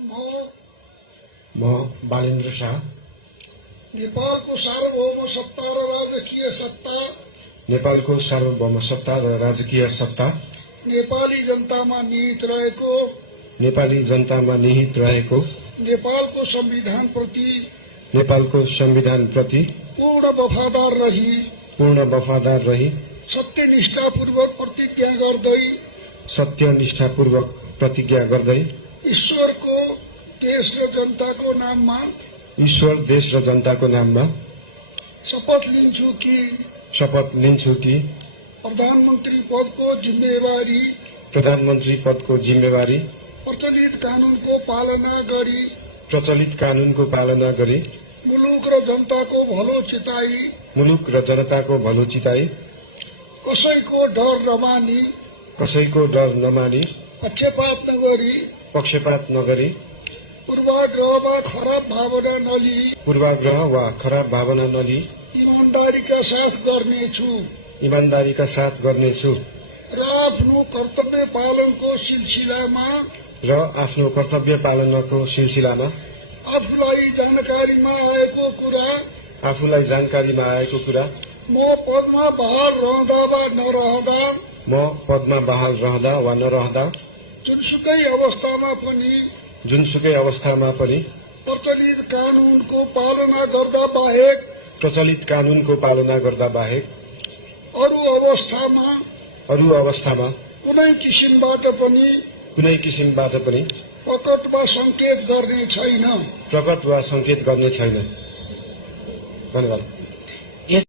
म बालेन्द्र शाह नेपालको सार्वभौम सत्ता र राजकीय सत्ता नेपालको सार्वभौम सत्ता र राजकीय सत्ता नेपाली जनतामा निहित रहेको नेपाली जनतामा निहित रहेको नेपालको संविधान प्रति पूर्ण वफादार रही सत्यनिष्ठापूर्वक प्रतिज्ञा गर्दै ईश्वरको देश र जनताको नाममा शपथ लिन्छु कि प्रधानमन्त्री पदको जिम्मेवारी प्रचलित कानूनको पालना गरी मुलुक र जनताको भलो चिताई कसैको डर नमानी पक्षपात नगरी पूर्वाग्रह वा खराब भावना नलिई ईमानदारीका साथ गर्नेछु र आफ्नो कर्तव्य पालनको सिलसिलामा आफूलाई जानकारीमा आएको कुरा म पदमा बहाल रहँदा वा नरहँदा जुनसुकै अवस्थामा पनि प्रचलित कानूनको पालना गर्दा बाहेक अरू अवस्थामा कुनै किसिमबाट पनि प्रकट वा संकेत गर्ने छैन। धन्यवाद।